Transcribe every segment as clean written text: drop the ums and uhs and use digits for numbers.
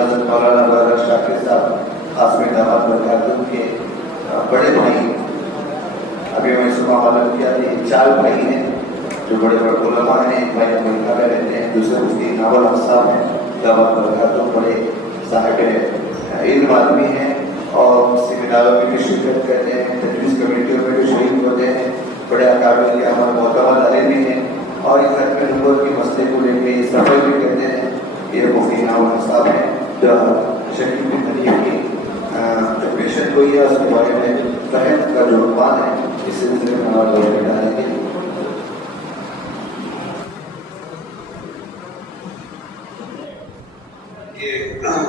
حضرت مولانا برادر شاکر صاحب قاسم داماد برکاتہ کے بڑے بھائی، ابھی میں صبح معلوم کیا تھا 4 بھائی ہیں جو بڑے بڑے علماء ہیں. ایک بھائی امریکہ میں رہتے ہیں، دوسرے مفتی ناول حق صاحب ہیں داماد برکاتہ، بڑے صاحب علم آدمی ہیں اور سیمیناروں میں بھی شرکت کرتے ہیں، تجویز کمیٹیوں میں بھی شریک ہوتے ہیں، بڑے اکابر کے ہمارے معتمد عالم بھی ہیں اور اس گھر میں نمبر کے مسئلے کو لے کے صفائی بھی کرتے ہیں. یہ مفتی ناول حق صاحب ہیں جو شریف بن حنیف کی پیشنٹ ہوئی ہے، اس کے بارے میں فہم کا جو عنوان ہے اس سلسلے میں ہمارے لوگ بتانے کے لیے.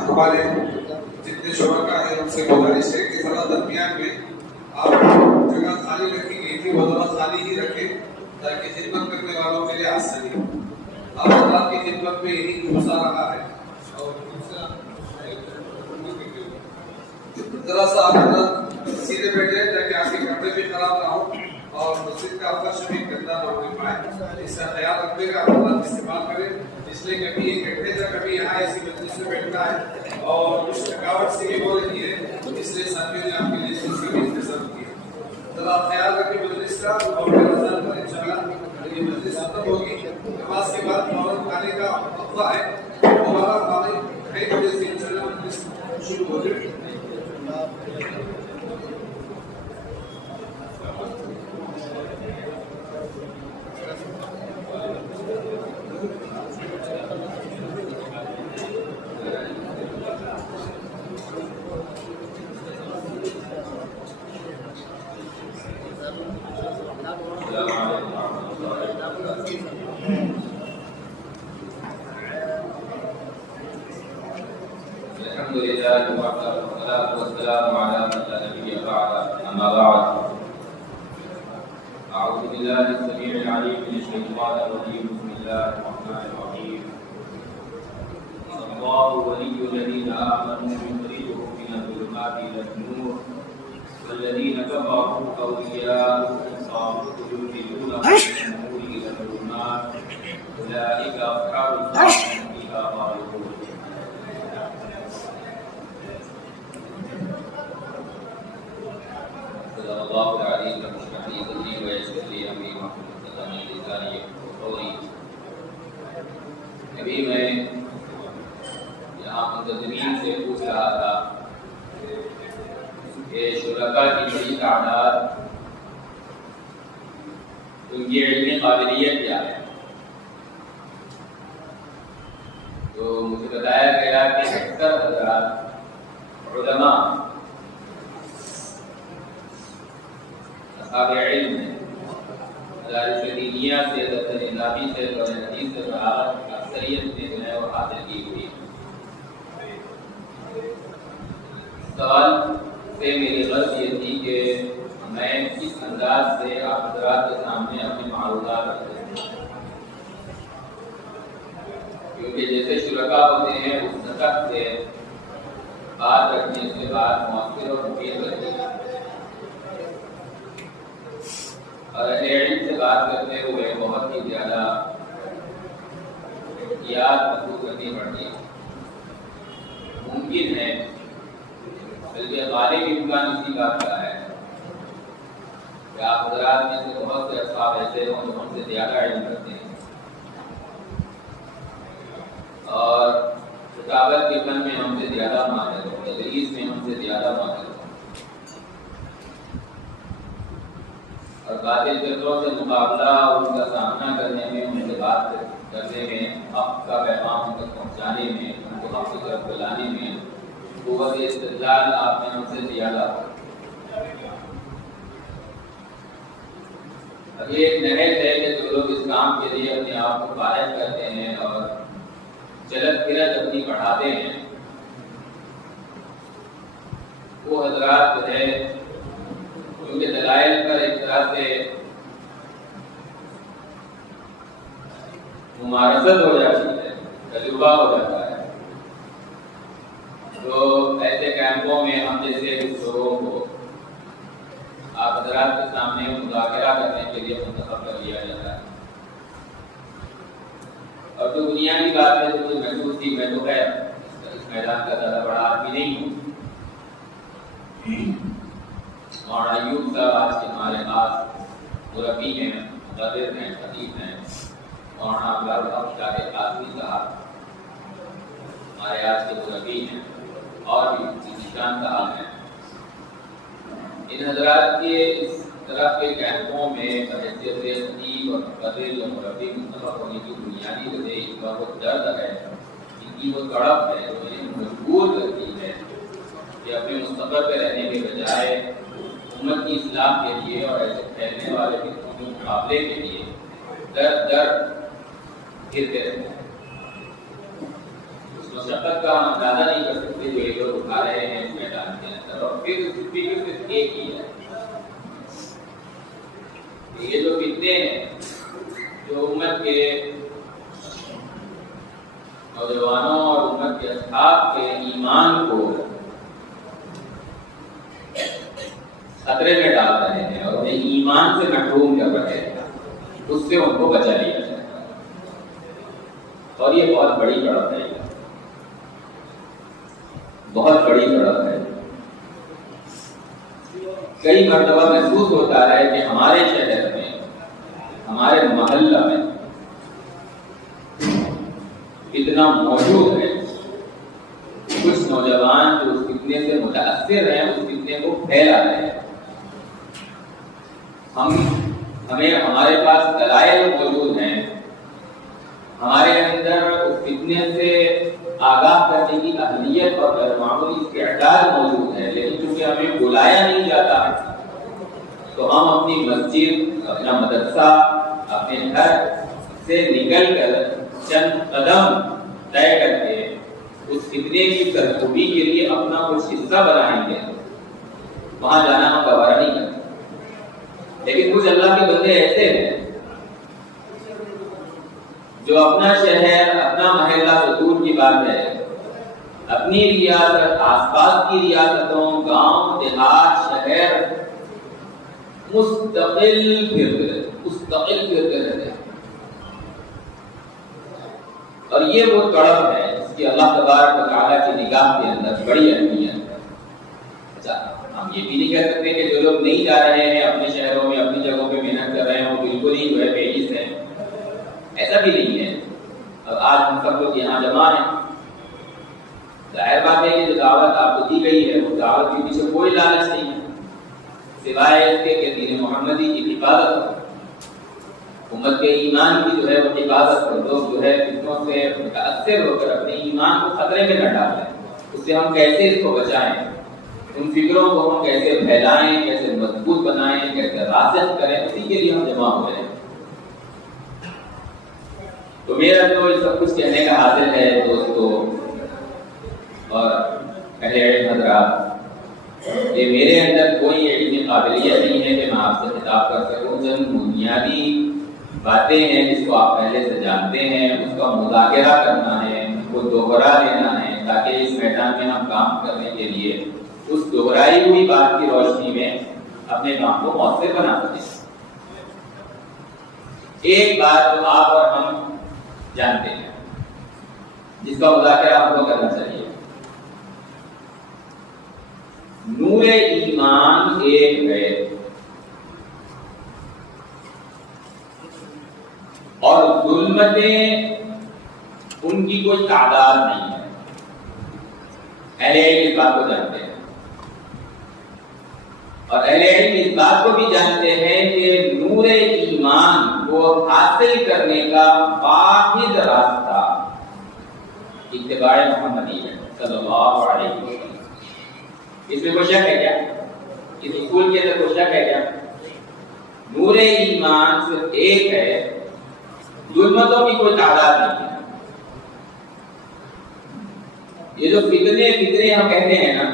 ہمارے جتنے شرکا ہیں ان سے گزارش ہے کہ ذرا درمیان میں آپ جگہ خالی رکھیں گے کہ وہ ذرا خالی ہی رکھیں تاکہ خدمت کرنے والوں کے لیے آسانی ہو. آپ حضرات کی خدمت میں یہی گھسا رہا ہے اور ذرا سا آپ حضرات سیدھے بیٹھے تاکہ آپ کے کپڑے بھی خراب نہ ہوں اور مسجد کا فرش بھی گندا نہ ہو پائے. اس کا خیال رکھنے کا حضرات استعمال کریں، اس لیے کبھی ایک گھنٹے تک کبھی یہاں ایسی مجلس میں بیٹھنا ہے اور کچھ تھکاوٹ سے بھی ہو رہی ہے، اس لیے ساتھیوں نے آپ کے لیے اس کا بھی انتظام کیا. ذرا خیال رکھیں مجلس کا اور رمضان پر انشاءاللہ یہ مجلس ختم ہوگی. نماز کے بعد فوراً کھانے کا وقفہ ہے، دوبارہ کھانے 2 بجے سے انشاءاللہ مجلس شروع ہو جائے گی. والسلام على من لا نبي بعد، أما بعد. أعوذ بالله السميع العليم من الشيطان الرجيم. بسم الله الرحمن الرحيم. الله ولي الذين آمنوا يخرجهم من الظلمات إلى النور والذين كفروا أولياؤهم الطاغوت يخرجونهم من النور إلى الظلمات أولئك أصحاب النار هم فيها خالدون. اللہ تعالی رحمتہ اللہ ویسر لی امری محمد صلی اللہ علیہ وسلم. ابھی میں یہاں منتظمین سے پوچھ رہا تھا کہ شرکاء کی بڑی تعداد، ان کی علمی قابلیت کیا ہے. تو مجھے بتایا گیا کہ اکثر حضرات علماء اصحاب علم ہے، مدارس دینیہ سے، درس نظامی سے، قرآن حدیث سے بہار اکثریت نے جو ہے وہ حاصل کی ہوئی. سوال سے میری غرض یہ تھی کہ میں کس انداز سے آپ حضرات کے سامنے اپنے معروضات رکھتے ہیں، کیونکہ جیسے شرکاء ہوتے ہیں اس نسق سے بات رکھنے سے بات مؤثر اور مفید رہتی ہے، اور اہل علم سے بات کرتے ہوئے بہت ہی زیادہ احتیاط محسوس کرنی پڑتی ہے. ممکن ہے بلکہ غالب امکان اسی بات کا ہے کہ آپ حضرات میں سے بہت سے اصحاب ایسے ہوں جو ہم سے زیادہ علم رکھتے ہیں اور کتابت کے فن میں ہم سے زیادہ ماہر ہوں، تدریس میں ہم سے زیادہ ماہر ہوں، اور باطل فکروں سے مقابلہ اور ان کا سامنا کرنے میں، ان سے بات کرنے میں، حق کا پیغام ان تک پہنچانے میں، ان کو حق کی طرف بلانے میں قوت استدلال آپ میں ہم سے زیادہ ہو. ابھی ایک نہج ہے کہ جو لوگ اسلام کے لیے اپنے آپ کو قائم کرتے ہیں اور چلت پھرت اپنی پڑھاتے ہیں، وہ حضرات جو ہے کیونکہ دلائل پر ایک طرح سے ممارست ہو جاتی ہے، تجربہ ہو جاتا ہے، تو ایسے کیمپوں میں ہم جیسے لوگوں کو آپ حضرات کے سامنے مذاکرہ کرنے کے لیے منتخب کر لیا جاتا ہے. اور جو دنیا کی بات ہے جو مجھے محسوس تھی، میں تو خیر اس میدان میدان کا زیادہ بڑا آدمی نہیں ہوں. مولانا ایوب صاحب آج کے ہمارے پاس مربی ہیں، مدرس ہیں، خطیب ہیں. مولانا عبدالرحمن شاہ قاسمی صاحب ہمارے آج کے مربی ہیں، اور بھی نشان صاحب ہیں. ان حضرات کے اس طرح کے کیمپوں میں بحیثیت خطیب اور مدرس اور مربی منتخب ہونے کی بنیادی وجہ ان کا وہ درد ہے، ان کی وہ تڑپ ہے جو انہیں مجبور کرتی ہے کہ اپنے مستقبل پہ رہنے کے بجائے امت کی اصلاح کے لیے اور ایسے پھیلنے والے فتنوں کے مقابلے کے لیے در در پھرتے رہتے ہیں. اس مشقت کا ہم اندازہ نہیں کر سکتے جو یہ لوگ اٹھا رہے ہیں اس میدان کے اندر. اور پھر فکر صرف ایک ہی ہے، یہ جو فتنے ہیں جو امت کے نوجوانوں اور امت کے اصحاب کے ایمان کو خطرے میں ڈال رہے ہیں اور انہیں ایمان سے محروم کر رہے ہیں، اس سے ان کو بچا لیا جائے. اور یہ بہت بڑی تڑپ ہے، بہت بڑی تڑپ ہے. کئی مرتبہ محسوس ہوتا ہے کہ ہمارے شہر میں، ہمارے محلہ میں فتنہ موجود ہے. کچھ نوجوان جو اس فتنے سے متاثر ہیں اس فتنے کو پھیلا رہے ہیں. ہمارے پاس دلائل موجود ہیں، ہمارے اندر اس فتنے سے آگاہ کرنے کی اہلیت اور معمولی استعداد موجود ہے، لیکن چونکہ ہمیں بلایا نہیں جاتا تو ہم اپنی مسجد، اپنا مدرسہ، اپنے گھر سے نکل کر چند قدم طے کر کے اس فتنے کی سرکوبی کے لیے اپنا کچھ حصہ بنائیں گے. وہاں جانا ہم گوارا نہیں کرتے. لیکن کچھ اللہ کے بندے ایسے ہیں جو اپنا شہر، اپنا محلہ تو دور کی بات ہے، اپنی ریاست، آس پاس کی ریاستوں، گاؤں، دیہات، شہر مستقل پھرتے رہتے ہیں. اور یہ وہ تڑپ ہے جس کی اللہ تبارک و تعالیٰ کی نگاہ کے اندر بڑی اہمیت ہے. ہم یہ بھی نہیں کہہ سکتے کہ جو لوگ نہیں جا رہے ہیں اپنے شہروں میں، اپنی جگہوں پہ محنت کر رہے ہیں وہ بالکل ہی جو ہے بےعز ہیں. ایسا بھی نہیں ہے. اب آج ہم سب لوگ یہاں جمع ہیں، ظاہر بات ہے کہ جو دعوت آپ کو دی گئی ہے وہ دعوت کے پیچھے کوئی لالچ نہیں ہے سوائے اس کے کہ دین محمدی کی حفاظت ہو، امت کے ایمان کی جو ہے وہ حفاظت ہو. لوگ جو ہے فتنوں سے متاثر ہو کر اپنے ایمان کو خطرے میں نہ ڈالیں. اس سے ہم کیسے اس کو بچائیں، ان فکروں کو ہم کیسے پھیلائیں، کیسے مضبوط بنائیں، کیسے راسخ کریں، اسی کے لیے ہم جمع ہوئے ہیں. تو میرا جو سب کچھ کہنے کا حاصل ہے دوستو اور اہل علم حضرات، کہ میرے اندر کوئی علمی قابلیت نہیں ہے کہ میں آپ سے خطاب کر سکوں. چند بنیادی باتیں ہیں جس کو آپ پہلے سے جانتے ہیں، اس کا مذاکرہ کرنا ہے، اس کو دوہرا دینا ہے تاکہ اس میدان میں ہم کام کرنے کے لیے اس دوہرائی ہوئی بات کی روشنی میں اپنے کام کو مؤثر بنا سکیں. ایک بات جو آپ اور ہم جانتے ہیں جس کا مذاکرہ ہم کو کرنا چاہیے، نور ایمان ایک ہے اور ظلمتیں ان کی کوئی تعداد نہیں ہے. اہل علم اس بات کو جانتے ہیں اور اہل علم اس بات کو بھی جانتے ہیں کہ نور ایمان کو حاصل کرنے کا واحد راستہ اتباع محمدی ہے صلی اللہ علیہ وسلم. اس میں کوئی شک ہے کیا؟ اس اصول کے اندر کوئی شک ہے کیا؟ نور ایمان صرف ایک ہے، ظلمتوں کی کوئی تعداد نہیں ہے. یہ جو فتنے ہم کہتے ہیں نا،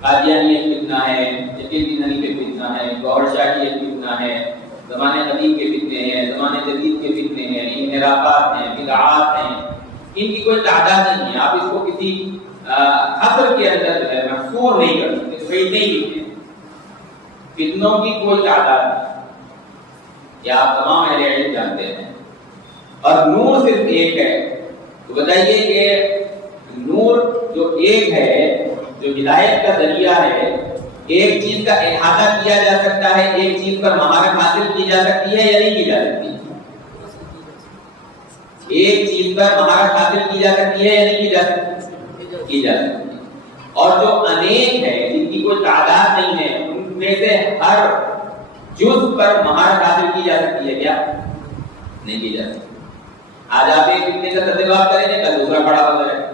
قادیانیت فتنہ ہے، یقین دینی کے فتنہ ہے، گوھر شاہی ایک فتنہ ہے، زمانے قدیم کے فتنے ہیں، زمانے جدید کے فتنے ہیں، انحرافات ہیں، بدعات ہیں، ان کی کوئی تعداد نہیں ہے. آپ اس کو کسی حصر کے اندر جو ہے محصور نہیں کر سکتے. صحیح نہیں لکھتے فتنوں کی کوئی تعداد نہیں. یہ آپ تمام اہل علم جانتے ہیں. اور نور صرف ایک ہے. تو بتائیے کہ نور جو ایک ہے، جو ہدایت کا ذریعہ ہے، ایک چیز کا احاطہ کیا جا سکتا ہے، ایک چیز پر مہارت حاصل کی جا سکتی ہے یا نہیں کی جا سکتی؟ ایک چیز پر مہارت حاصل کی جا سکتی ہے یا نہیں کی جا سکتی؟ کی جا سکتی ہے۔ اور جو انیک ہے، جن کی کوئی تعداد نہیں ہے، ان میں سے ہر جز پر مہارت حاصل کی جا سکتی ہے کیا؟ نہیں کی جا سکتی۔ آج آپ ایک فتنے کا سدباب کریں گے، کل دوسرا کھڑا ہو جائے گا،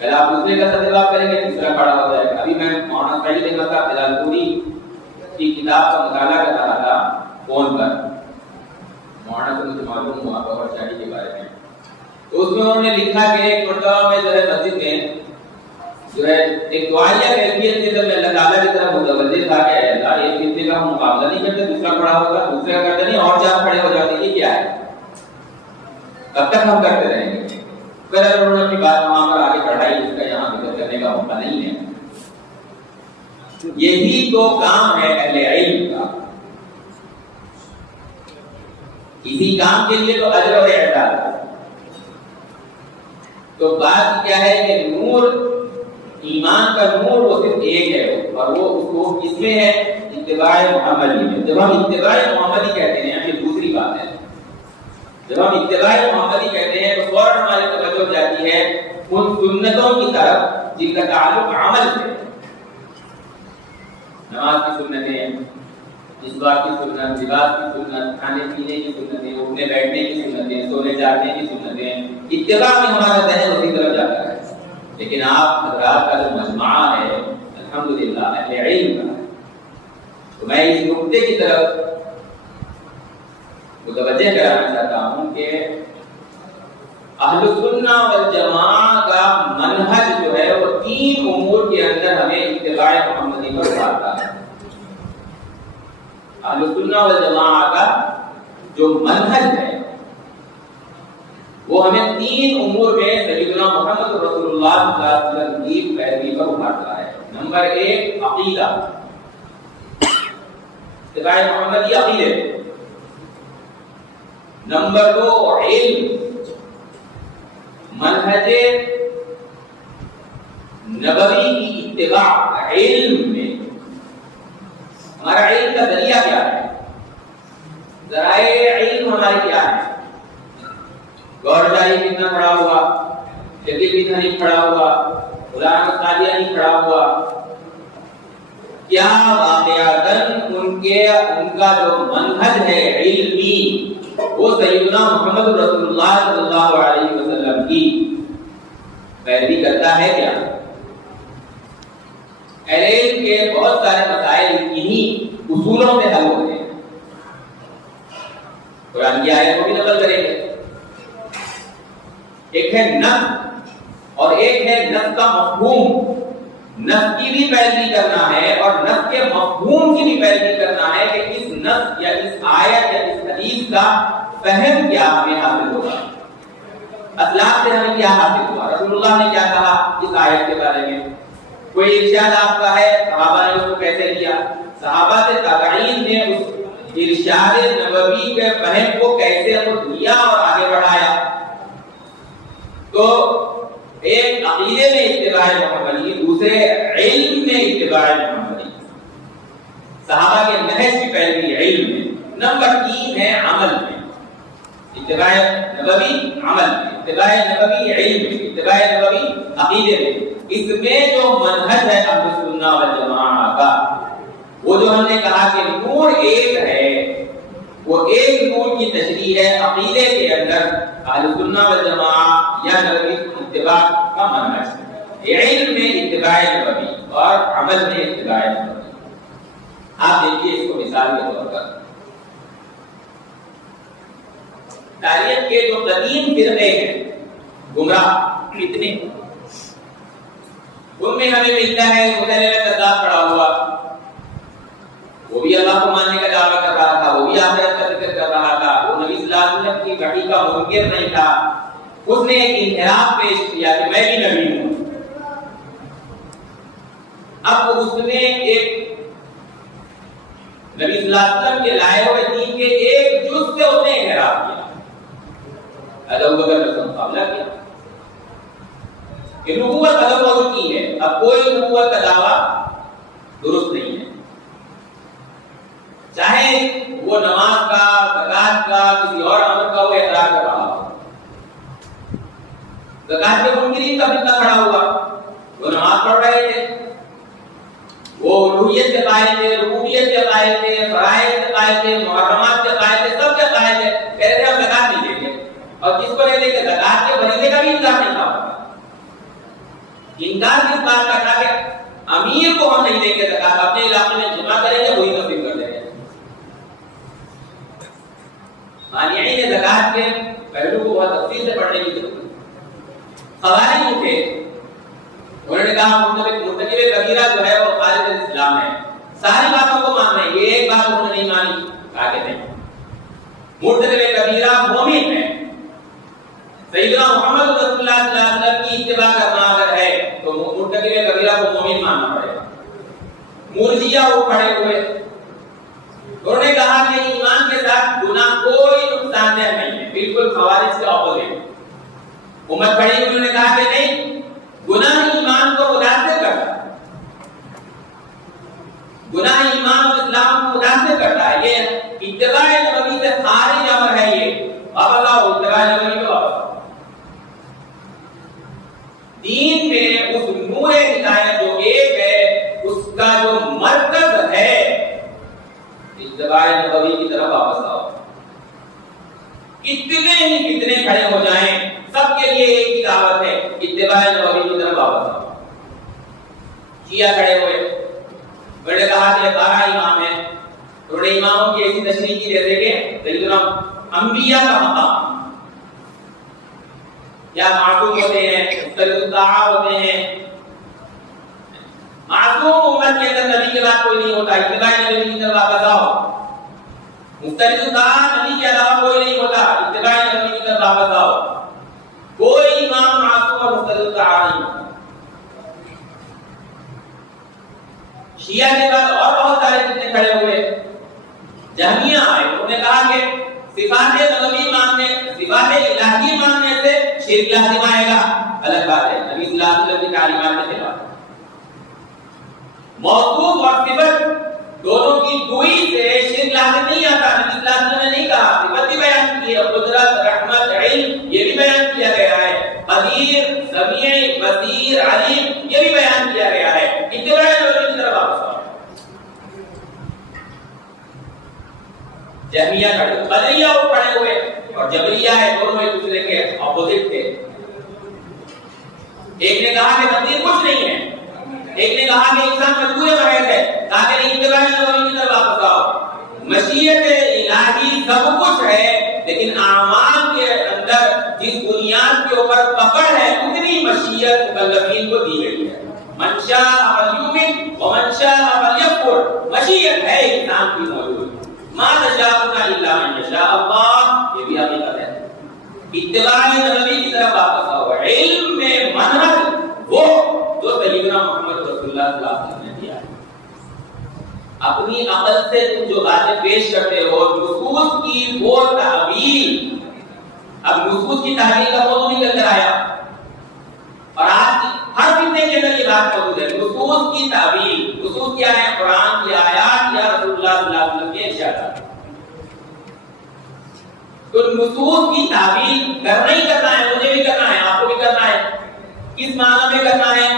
کل آپ دوسرے کا سدباب کریں گے، تیسرا کھڑا ہو جائے گا۔ ابھی میں مولانا سعید احمد صاحب جلال پوری کی کتاب کا مطالعہ کر رہا تھا فون پر، مولانا سے مجھے معلوم ہوا بابر شاہی کے بارے میں، تو اس میں انہوں نے لکھا کہ ایک مرتبہ میں جو ہے مسجد میں جو ہے ایک دعائیہ کیفیت کے اندر میں اللہ تعالیٰ کی طرف متوجہ تھا کہ اے اللہ ایک فتنے کا ہم مقابلہ نہیں کرتے، دوسرا کھڑا ہوگا، دوسرے کا کرتے نہیں، اور چار کھڑے ہو جاتے، یہ کیا ہے؟ کب تک ہم کرتے رہیں گے؟ پھر اگر انہوں نے اپنی بات وہاں پر آگے بڑھائی، اس کا یہاں ذکر کرنے کا موقع نہیں ہے۔ یہی تو کام ہے اہل علم کا، اسی کام کے لیے تو اجر و اعزاز۔ تو بات کیا ہے کہ نور، ایمان کا نور وہ صرف ایک ہے، اور وہ اس کو کس میں ہے؟ اتباع محمدی میں۔ جب ہم اتباع محمدی کہتے ہیں، یہ دوسری بات ہے، جب ہم اتباع محمدی کہتے ہیں تو فوراً ہماری توجہ جاتی ہے ان سنتوں کی طرف جن کا تعلق عمل سے، نماز کی سنتیں، مسواک کی سنت، لباس کی سنت، کھانے پینے کی سنتیں، اٹھنے بیٹھنے کی سنتیں، سونے جاگنے کی سنتیں، اتباع میں ہمارا ذہن اسی طرف جاتا ہے۔ لیکن آپ حضرات کا جو مجموعہ ہے الحمدللہ اہل علم کا، تو میں اس نقطے کی طرف متوجہ کرانا چاہتا ہوں کہ اہل سنہ والجماعہ کا منہج جو ہے وہ تین امور کے اندر ہمیں اتباع محمدی پر اتارتا ہے۔ اہل سنہ والجماعہ کا جو منہج ہے وہ ہمیں تین امور میں سیدنا محمد رسول اللہ صلی اللہ علیہ وسلم کی پیروی پر اتارتا ہے۔ نمبر ایک عقیدہ، اتباع محمدی عقیدے۔ نمبر دو علم، منہج نبوی کی اتباع علم میں۔ ہمارا علم کا ذریعہ کیا ہے؟ ذرائع علم ہمارے کیا ہے؟ گور شاہی کتنا کھڑا ہوا، شکیل کتنا نہیں کھڑا ہوا، غلام قادیانی کھڑا ہوا، کیا واقعاتاً ان کا جو منہج ہے علمی وہ سیدنا محمد رسول اللہ صلی اللہ علیہ وسلم کی پیروی کرتا ہے کیا؟ علم کے بہت سارے مسائل انہی اصولوں سے حل ہوتے ہیں۔ قرآن کی آیت کو بھی نقل کریں گے، ایک ہے نص اور ایک ہے نص کا مفہوم۔ نص کی بھی پیروی کرنا ہے اور نص کے مفہوم کی بھی پیروی کرنا ہے کہ اس نص یا اس آیت یا اس حدیث کا فہم کیا ہمیں حاصل ہوگا، اخلاق سے ہمیں کیا حاصل ہوا، رسول اللہ نے کیا کہا اس آیت کے بارے میں، کوئی ارشاد آپ کا ہے صحابہ نے اس کو کیسے لیا، صحابہ سے تابعین نے اس ارشاد نبوی کے فہم کو کیسے لیا اور آگے بڑھایا۔ تو ایک عقیدے میں اتباع محمدی، دوسرے علم میں اتباع محمدی، صحابہ کے نہج کی پیروی علم میں۔ نمبر تین ہے عمل میں، اتباع نبوی عمل میں، اتباع نبوی علم میں، اتباع نبوی عقیدے میں۔ اس میں جو منہج ہے اہل سنہ والجماعہ کا، وہ جو ہم نے کہا کہ نور ایک ہے، وہ ایک نور کی تشریح ہے عقیدے کے اندر اہل سنہ والجماعہ یا نبوی اتباع کا منہج ہے، علم میں اتباع نبوی اور عمل میں اتباع نبوی۔ آپ دیکھیے اس کو مثال کے طور پر، تاریخ کے جو قدیم فرقے ہیں گمراہ فتنے، ان میں ہمیں ملتا ہے مسلمہ کذاب کھڑا ہوا، وہ بھی اللہ کو ماننے کا دعویٰ کر رہا تھا، وہ بھی آخرت کا ذکر کر رہا تھا، وہ نبی صلی اللہ علیہ وسلم کی وحی کا منکر نہیں تھا، اس نے ایک انحراف پیش کیا کہ میں بھی نبی ہوں۔ اب اس نے ایک نبی صلی اللہ علیہ وسلم کے لائے ہوئے دین کے ایک جز سے اس نے انحراف کیا، ابو بکر کا مقابلہ کیا، کہ نبوت اگر ہو چکی ہے اب کوئی نبوت کا دعویٰ درست نہیں ہے، چاہے وہ نماز کا، زکات کا، کسی اور عمل کا وہ اقرار کر رہا ہو۔ زکات کے منکرین کا فتنہ کھڑا ہوا، وہ نماز پڑھ رہے تھے، وہ الوہیت کے قائل تھے، ربوبیت کے قائل تھے، فرائض کے قائل تھے، محرمات کے قائل تھے، سب کے قائل تھے، کہہ رہے تھے ہم زکات نہیں دیں گے، اور جس کو کہتے کہ زکات کے فریضے کا بھی انکار نہیں تھا۔ انکار کس بات کا تھا کہ امیر کو ہم نہیں دیں گے زکات، اپنے علاقے میں جمع کریں گے، وہی تقسیم کر دیں گے۔ مانعین زکات کے پہلو کو بہت تفصیل سے پڑھنے کی ضرورت ہے۔ خوارج اٹھے، انہوں نے کہا مرتکب کبیرہ جو ہے وہ خارج اسلام ہے، ساری باتوں کو مان رہے ہیں، یہ ایک بات انہوں نے نہیں مانی، کہا کہ نہیں، مرتکب کبیرہ مومن ہے، سیدنا محمد رسول اللہ صلی اللہ علیہ وسلم کی اتباع کرنا اگر ہے تو مرتکب کبیرہ کو مومن ماننا پڑے گا۔ مرجئہ وہ کھڑے ہوئے، انہوں نے کہا کہ ایمان کے ساتھ گناہ کوئی نقصان دہ نہیں ہے، بالکل خوارج کے اپوزٹ۔ امت پڑھی انہوں نے کہا کہ نہیں، گناہ ایمان کو متاثر کرتا ہے، گناہ ایمان اور اسلام کو متاثر کرتا ہے، یہ اتباع نبوی سے خارج امر ہے، یہ واپس آؤ اتباع نبوی کو واپس آؤ۔ دین میں اس نور ہدایت جو ایک ہے اس کا جو مرکز ہے اتباع نبوی کی طرف واپس آؤ۔ کتنے ہی فتنے کھڑے ہو جائیں سب کے لیے ایک ہی دعوت ہے، اتباع نبوی کی طرف واپس آؤ۔ شیعہ کھڑے ہوئے، انہوں نے کہا کہ 12 امام ہیں، انہوں نے اماموں کی ایسی تشریح کی جیسے کہ سیدنا انبیاء کا مقام یا معصوم ہوتے ہیں، مفترض الطاعہ ہوتے ہیں، معصوم امت کے اندر نبی کے بعد کوئی نہیں ہوتا، اتباع نبی کی طرف واپس آؤ۔ مفترض الطاعہ نبی کے علاوہ کوئی نہیں ہوتا، اتباع نبی کی طرف واپس آؤ۔ کوئی امام معصوم اور مفترض الطاعہ نہیں ہوتا۔ شیعہ کے بعد اور بہت سارے فتنے کھڑے ہوئے، جہمیہ آئے، انہوں نے کہا کہ صفات نبوی ماننے، صفات الہی ماننے سے شرک لازم آئے گا، الگ بات ہے، نبی صلی اللہ علیہ وسلم کی تعلیمات کے خلاف۔ موصوف اور صفت دونوں کی دوئی سے شرک لازم نہیں آتا، نبی صلی اللہ علیہ وسلم نے نہیں کہا، صفت بھی بیان کی ہے، قدرت، رحمت، علم یہ بھی بیان کیا گیا ہے، قدیر، سمیع، بصیر، علیم یہ بھی بیان کیا گیا ہے۔ اتباع نبوی کی طرف واپس آؤ۔ جہمیہ کھڑے، قدریہ وہ کھڑے ہوئے اور جبریہ ہے، دونوں ایک دوسرے کے اپوزٹ تھے۔ ایک نے کہا کہ تقدیر کچھ نہیں ہے، ایک نے کہا کہ انسان مجبور محض ہے، کہا کہ اتباع نبوی کی طرف واپس آؤ۔ مشیت الہی سب کچھ ہے، لیکن اعمال کے اندر جس بنیاد کے اوپر پکڑ ہے اتنی مشیت مکلفین کو دی گئی ہے۔ من شاء فلیؤمن ومن شاء فلیکفر، مشیت ہے انسان کی موجود۔ ما تشاءون الا ان یشاء اللہ، یہ بھی حقیقت ہے۔ اتباع نبوی کی طرف واپس آؤ۔ علم میں منہج وہ جو سیدنا محمد رسول اللہ صلی اللہ علیہ وسلم نے دیا ہے۔ اپنی عقل سے تم جو باتیں پیش کرتے ہو، نصوص کی وہ تعویل، اب نصوص کی تعویل کا موضوع نکل کر آیا، اور آج ہر فتنے کے اندر یہ بات موجود ہے، نصوص کی تعویل۔ نصوص کیا ہے؟ قرآن کی آیات یا رسول اللہ صلی اللہ علیہ وسلم کے ارشادات۔ تو نصوص کی تعویل کرنا ہی کرنا ہے، مجھے بھی کرنا ہے، آپ کو بھی کرنا ہے۔ کس معنی میں کرنا ہے؟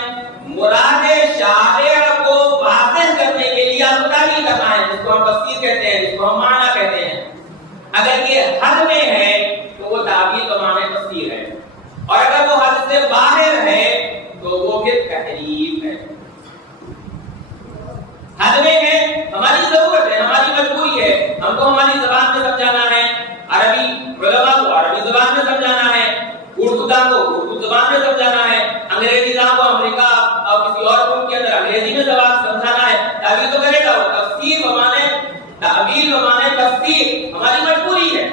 مراد شارع کو واضح کرنے کے لیے آپ کو تعویل کرنا ہے، جس کو ہم تفسیر کہتے ہیں، جس کو ہم معنی کہتے ہیں۔ اگر یہ حد میں ہے تو وہ تعویل کا معنی تفسیر ہے، اور اگر وہ حد سے باہر ہے تو وہ پھر تحریف ہے۔ حد میں ہے، ہماری ضرورت ہے، ہماری مجبوری ہے، ہم کو ہماری زبان میں سمجھانا ہے، عربی علماء کو عربی زبان میں سمجھانا ہے، اردو داں کو اردو زبان میں سمجھانا ہے، انگریزی داں کو امریکہ اور کسی اور ملک کے اندر انگریزی میں زبان سمجھانا ہے۔ تعویل تو کرے گا وہ، تفسیر بمانے تعویل بمانے تفسیر ہماری مجبوری ہے،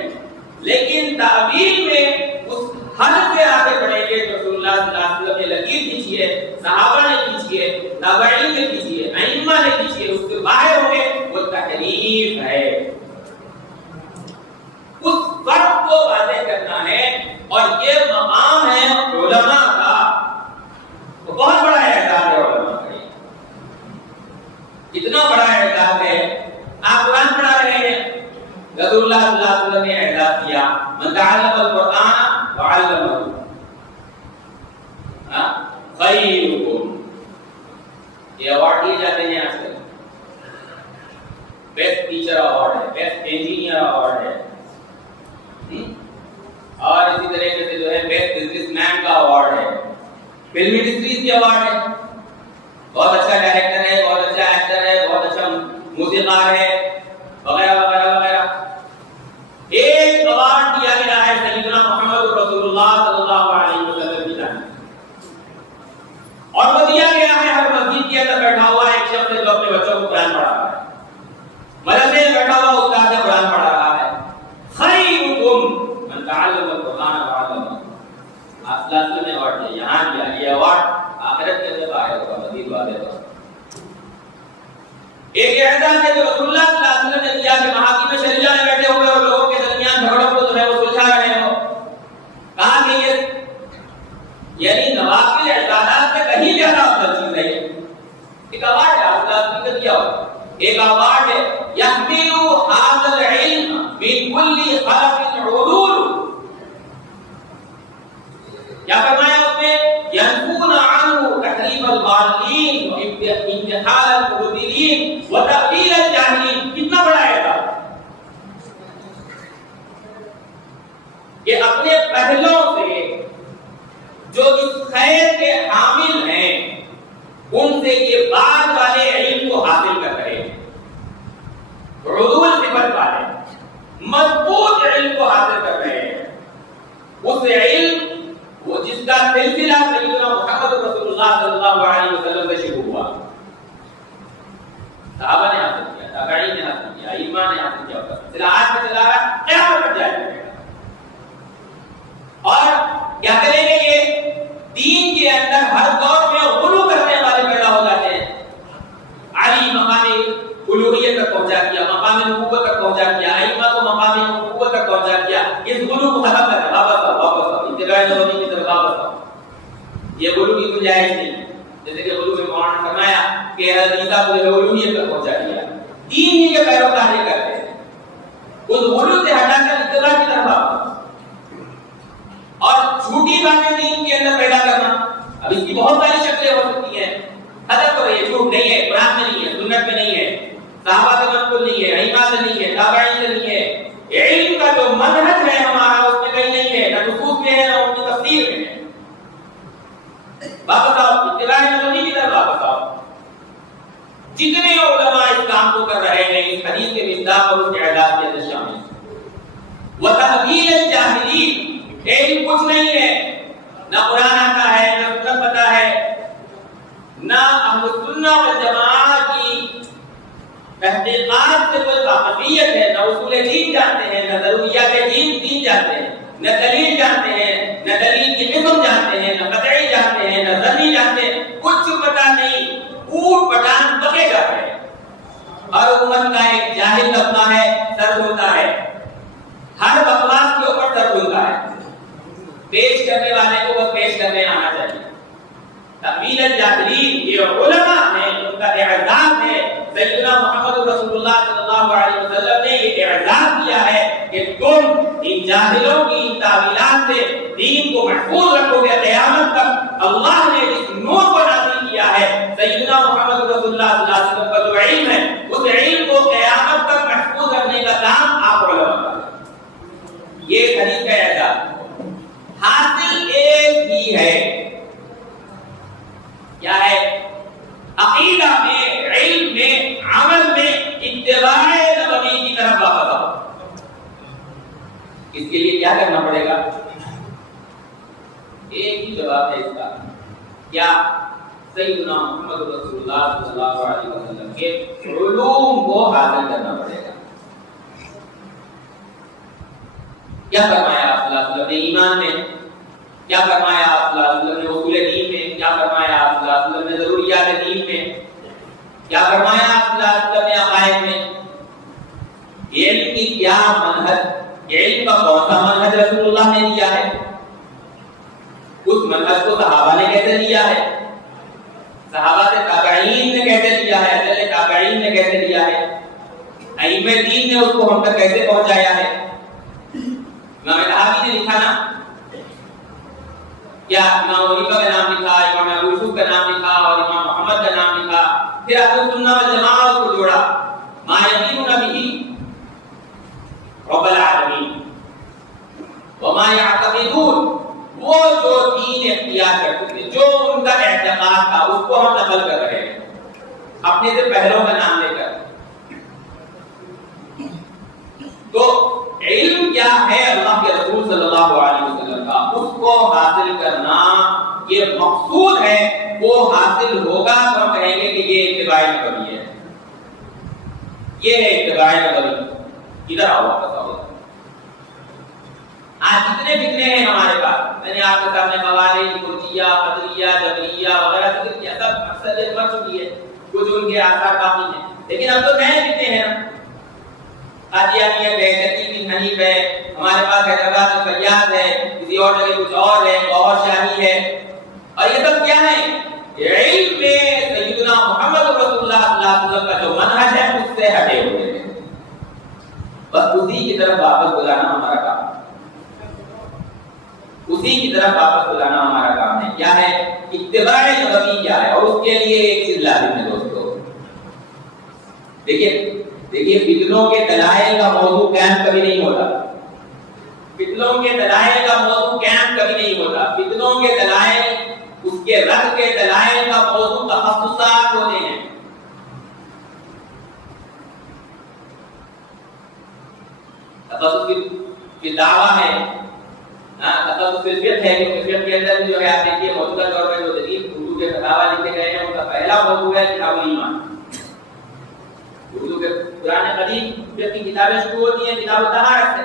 لیکن تعویل میں اس حد سے آگے بڑھیں گے جو رسول اللہ صلی اللہ علیہ وسلم نے لکیر کھینچی ہے، صحابہ نے کھینچی ہے، تابعین نے کھینچی ہے، ائمہ نے کھینچی ہے، اس سے باہر ہوں گے وہ تحریف ہے۔ اس فرق کو واضح کرنا ہے، اور یہ مقام ہے علماء کا وسلم نے اعزاز کیا من تعلم القرآن وعلمہ خیرکم. یہ ایوارڈ دیے جاتے ہیں آج کل. بیسٹ ٹیچر ایوارڈ ہے, بیسٹ انجینئر ایوارڈ ہے, اور اسی طریقے سے جو ہے بیسٹ بزنس مین کا ایوارڈ ہے, فلم انڈسٹریز کی ایوارڈ ہے. بہت اچھا ڈائریکٹر ہے, بہت اچھا ایکٹر ہے, بہت اچھا موسیقار ہے, وغیرہ وغیرہ وغیرہ. ایک ایوارڈ دیا گیا ہے سیدنا محمد رسول اللہ صلی اللہ علیہ وسلم کی جانب, اور وہ دیا گیا ہے ہر مسجد کے اندر بیٹھا ہوا ایک شخص جو اپنے بچوں کو قرآن پڑھا رہا ہے, مدرسے میں بیٹھا ہوا استاد سے قرآن پڑھا رہا ہے. خیرکم من تعلم القرآن وعلمہ. آپ لازم نے ایوارڈ دیا, یہاں دیا. یہ ایوارڈ آخرت کے اندر آیا ہوگا, مزید واضح ہوگا. ایک اعزاز ہے جو رسول اللہ صلی اللہ علیہ وسلم نے دیا کہ محاکم شریعہ میں بیٹھے ہوئے اور لوگوں کے درمیان جھگڑوں کو جو ہے وہ سلجھا رہے ہو. کہا کہ یہ یعنی نوافل عبادات سے کہیں زیادہ افضل چیز ہے. ایک ایوارڈ ہے اللہ نے دیا ہوا, ایک ایوارڈ ہے یحمل ھذا العلم من کل خلف عدول. کیا فرمایا اس میں ينفون عنه تحریف الضالین وانتحال المبطلین وتأویل الجاہلین. کتنا بڑا ہے تھا کہ اپنے پہلوں سے جو اس خیر کے حامل ہیں ان سے یہ بعد والے علم کو حاصل کر رہے ہیں, عدول صفت والے مضبوط علم کو حاصل کر رہے ہیں. اس علم وہ جس کا سلسلہ سیدنا محمد رسول اللہ صلی اللہ علیہ وسلم سے شروع ہوا, صحابہ نے حاصل کیا, تابعین نے حاصل کیا, ایمان نے حاصل کیا, صلاحات میں چلا رہا ہے, قیامت تک جائے گا. اور کیا کریں گے یہ دین کے اندر ہر دور میں غلو کرنے والے پیدا ہو جاتے ہیں. علی مقام الوہیت تک پہنچا دیا, مقام نبوت تک پہنچا دیا, ائمہ کو مقام نبوت تک پہنچا دیا. اس غلو کو ختم کرنا, واپس آؤ, واپس آؤ, اتباع نبوی کی طرف واپس آؤ. یہ غلو کی گنجائش نہیں. جیسے کہ غلو میں مولانا نے فرمایا کہ حضرت عیسیٰ کو الوہیت تک پہنچا دیا, دین ہی کے پیروکار نہیں کرتے. اس غلو سے ہٹا کر اتباع کی طرف واپس اور جھوٹی باتیں دین کے اندر پیدا کرنا. اب اس کی بہت ساری شکلیں ہو سکتی ہیں. ختم کرو, یہ جھوٹ نہیں ہے, قرآن میں نہیں ہے, سنت میں نہیں ہے, صحابہ سے منقول نہیں ہے, ائمہ سے نہیں ہے, تابعین سے نہیں ہے. علم کا جو منہج ہے ہمارا اس میں کہیں نہیں ہے, نہ نصوص میں ہے نہ ان کی تفسیر میں ہے. واپس آؤ, اتباع نبوی کی طرف واپس آؤ. جتنے علماء اس کام کو کر رہے ہیں اس حدیث کے مصداق اور اس کے اعداد کے اندر شامل ہیں. وتأویل الجاہلین, علم کچھ نہیں ہے, نہ قرآن آتا ہے, نہ سنت پتہ ہے, نہ اہل سنہ والجماعہ کی تحقیقات سے کوئی واقفیت ہے, نہ اصول دین جانتے ہیں, نہ ضروریات دین جانتے ہیں, نہ دلیل جانتے ہیں, نہ دلیل کی قسم جانتے ہیں, نہ قطعی جانتے ہیں, نہ ظنی جانتے ہیں, کچھ پتہ نہیں, اوٹ پٹان بکے جا رہے ہیں. ہر امت کا ایک جاہل طبقہ ہے, سر دھلتا ہے, ہر بکواس کے اوپر سر دھلتا ہے. پیش کرنے والے کو بس پیش کرنے آنا چاہیے. تأویل الجاہلین یہ علماء ہیں, ان کا اعزاز ہے. سیدنا محمد رسول اللہ صلی اللہ علیہ وسلم نے یہ اعزاز کیا ہے کہ تم ان جاہلوں کی ان تعویلات سے دین کو محفوظ رکھو گے قیامت تک. اللہ نے اس نور کو نازل کیا ہے, سیدنا محمد رسول اللہ صلی اللہ علیہ وسلم کا جو علم ہے اس علم کو قیامت تک محفوظ رکھنے کا کام آپ علماء کا ہے. یہ حدیث کا اعزاز. حاصل ایک ہی ہے, کیا ہے؟ عقیدہ میں, علم میں, عمل میں اتباع نبوی کی طرف واپس آؤ. اس کے لیے کیا کرنا پڑے گا؟ ایک ہی جواب ہے اس کا, کیا سیدنا محمد رسول اللہ صلی اللہ علیہ وسلم کے علوم کو حاصل کرنا پڑے گا. کیا فرمایا آپ صلی اللہ علیہ وسلم نے ایمان میں, کیا فرمایا آپ صلی اللہ علیہ وسلم نے اصول دین میں, کیا فرمایا آپ صلی اللہ علیہ وسلم نے ضروریات دین میں, کیا فرمایا آپ صلی اللہ علیہ وسلم نے عقائد میں. علم کی کیا منہج, علم کا کون سا منہج رسول اللہ نے دیا ہے, اس منہج کو صحابہ نے کیسے دیا ہے, صحابہ سے تابعین نے کیسے دیا ہے, اجل تابعین نے کیسے دیا ہے, ائمہ دین نے اس کو ہم تک کیسے پہنچایا ہے. امام طحاوی نے لکھا نا، کیا امام حنیفہ کا نام لکھا، امام ابو یوسف کا نام لکھا اور امام محمد کا نام لکھا، پھر اہل سنہ والجماعہ کو جوڑا، ما یقینون بہ رب العالمین وما یعتقدون، وہ جو دین اختیار کرتے تھے، جو ان کا اعتقاد تھا اس کو ہم نقل کر رہے ہیں اپنے سے پہلوں کا نام لے کر۔ تو علم کیا ہے اللہ کے رسول صلی اللہ علیہ وسلم کا، اس کو حاصل کرنا یہ مقصود ہے، وہ حاصل ہوگا تو ہم کہیں گے کہ یہ اتباع نبوی ہے، یہ ہے اتباع نبوی۔ ادھر آؤ بتاؤ، آج کتنے فتنے ہیں ہمارے پاس، میں نے آپ کے سامنے خوارج، مرجیہ، قدریہ، جبریہ وغیرہ ذکر کیا، سب اکثریت مر چکی ہے، کچھ ان کے آثار باقی ہیں، لیکن اب تو نئے فتنے ہیں نا، قادیانیت ہے، شکیل بن حنیف ہے، ہمارے پاس حیدرآباد میں فیاض ہے، کسی اور جگہ کچھ اور ہے، گوہر شاہی ہے، اور یہ سب کیا ہے؟ علم میں سیدنا محمد رسول اللہ صلی اللہ علیہ وسلم کا جو منہج ہے اس سے ہٹے ہوئے ہیں، بس اسی کی طرف واپس بلانا ہمارا کام ہے، اسی کی طرف واپس بلانا ہمارا کام ہے۔ کیا ہے اتباع نبوی کیا ہے، اور اس کے لیے ایک چیز لازم ہے دوستو، دیکھیے فتنوں کے دلائل کا موضوع قائم کبھی نہیں ہوتا، فتنوں کے دلائل کا موضوع قائم کبھی نہیں ہوتا، فتنوں کے دلائل، اس کے رد کے دلائل کا موضوع تخصصات ہوتے ہیں۔ تخصص کی دعویٰ ہے، تخصص فقہ ہے، کیونکہ فقہ کے اندر جو ہے آپ دیکھیے موجودہ دور میں جو جدید اردو کے فتاویٰ لکھے گئے ہیں ان کا پہلا موضوع ہے کتاب الایمان۔ اردو کے پرانے قدیم فقہ کی کتابیں شروع ہوتی ہیں کتاب الطہارت سے،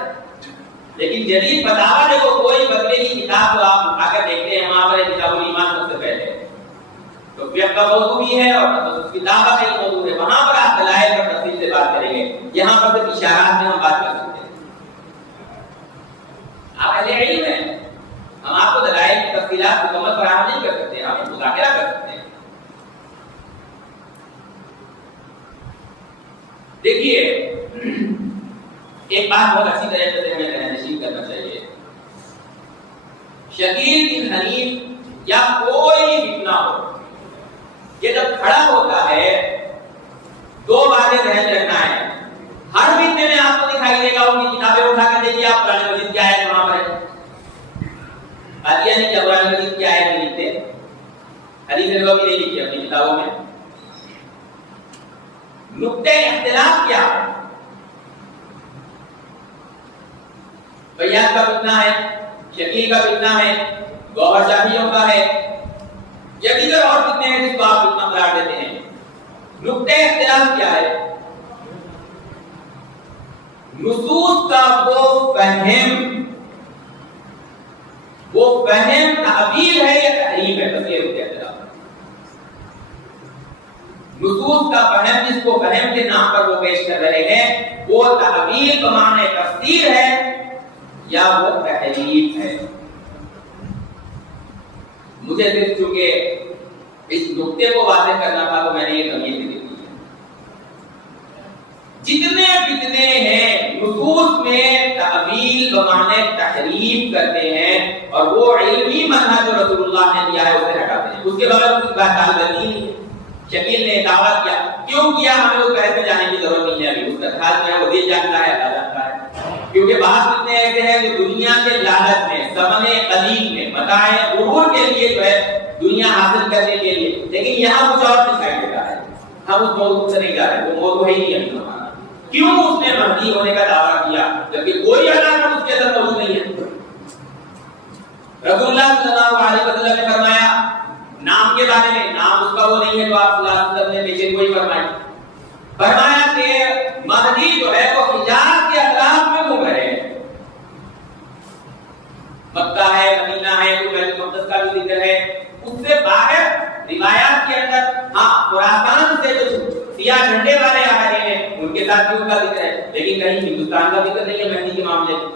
لیکن جدید فتاویٰ دیکھو کوئی فتوے کی کتاب کو آپ اٹھا کر دیکھتے ہیں وہاں پر کتاب الایمان سب سے پہلے، تو فقہ کا موضوع بھی ہے اور تخصص کی دعویٰ کا ہی موضوع ہے، وہاں پر آپ دلائل پر تفصیل سے بات کریں گے، یہاں پر صرف اشارات میں ہم بات کر سکتے ہیں۔ آپ اہل علم ہیں، ہم آپ کو دلائل کی تفصیلات مکمل فراہم نہیں کر سکتے، ہم مذاکرہ کر سکتے ہیں۔ دیکھیے ایک بات بہت اچھی طرح سے ہمیں ذہن نشین کرنا چاہیے، شکیل بن حنیف یا کوئی فتنہ ہو، یہ جب کھڑا ہوتا ہے دو باتیں ذہن رکھنا ہے، ہر فتنے میں آپ کو دکھائی دے گا، ان کی کتابیں اٹھا کر دیکھیے آپ قرآن مجید کیا ہے وہاں پر قادیانی کیا قرآن مجید کیا ہے نہیں لکھتے، حدیث نبوی نہیں لکھی اپنی کتابوں میں، نقطۂ اختلاف کیا ہے؟ فیاض کا فتنہ ہے، شکیل کا فتنہ ہے، گوہر شاہیوں کا ہے، یا دیگر اور فتنے ہیں جس کو آپ فتنہ قرار دیتے ہیں، نقطۂ اختلاف کیا ہے؟ نصوص کا وہ فہم تعبیر ہے یا تحریف ہے، بس یہ نقطۂ اختلاف۔ نصوص کا فہم جس کو فہم کے نام پر وہ پیش کر رہے ہیں وہ تعبیر بمعنی تفسیر ہے یا وہ تحریف ہے۔ مجھے صرف چونکہ اس نقطے کو واضح کرنا تھا تو میں نے یہ تمیز دی ہے۔ جتنے فتنے ہیں نصوص میں تعبیر بمعنی تحریف کرتے ہیں اور وہ علمی منہج جو رسول اللہ نے دیا ہے اسے ہٹاتے ہیں، اس کے بغیر کوئی بات نہیں ہے۔ شکیل نے دعویٰ کیا، کیوں کیا ہمیں اس بحث میں جانے کی ضرورت نہیں ہے، ابھی اس کا حال جو ہے وہ دل جانتا ہے، اللہ جانتا ہے، کیونکہ بعض فتنے ایسے ہیں جو دنیا کے لالچ میں، ثمن قلیل میں، متاع غرور کے لیے جو ہے دنیا حاصل کرنے کے لیے، لیکن یہاں کچھ اور دکھائی دیتا ہے، ہم اس موضوع سے نہیں جا رہے، وہ موضوع ہی نہیں ہے ہمارا۔ کیوں اس نے مہدی ہونے کا دعویٰ کیا جبکہ کوئی علامت اس کے اندر موجود نہیں ہے؟ رسول اللہ صلی اللہ علیہ وسلم نے فرمایا نام کے بارے میں، نام اس کا وہ نہیں ہے تو آپ صلی اللہ علیہ وسلم نے پیشین گوئی فرمایا کہ مہدی جو ہے وہ حجاز کے اطراف میں گھوم رہے ہیں، مکہ ہے، مدینہ ہے، کوئی بیت المقدس کا بھی ذکر ہے، اس سے باہر روایات کے اندر ہاں خراسان سے جو سیاہ جھنڈے والے آ رہے ہیں ان کے ساتھ بھی ان کا ذکر ہے، لیکن کہیں ہندوستان کا ذکر نہیں ہے مہدی کے معاملے میں،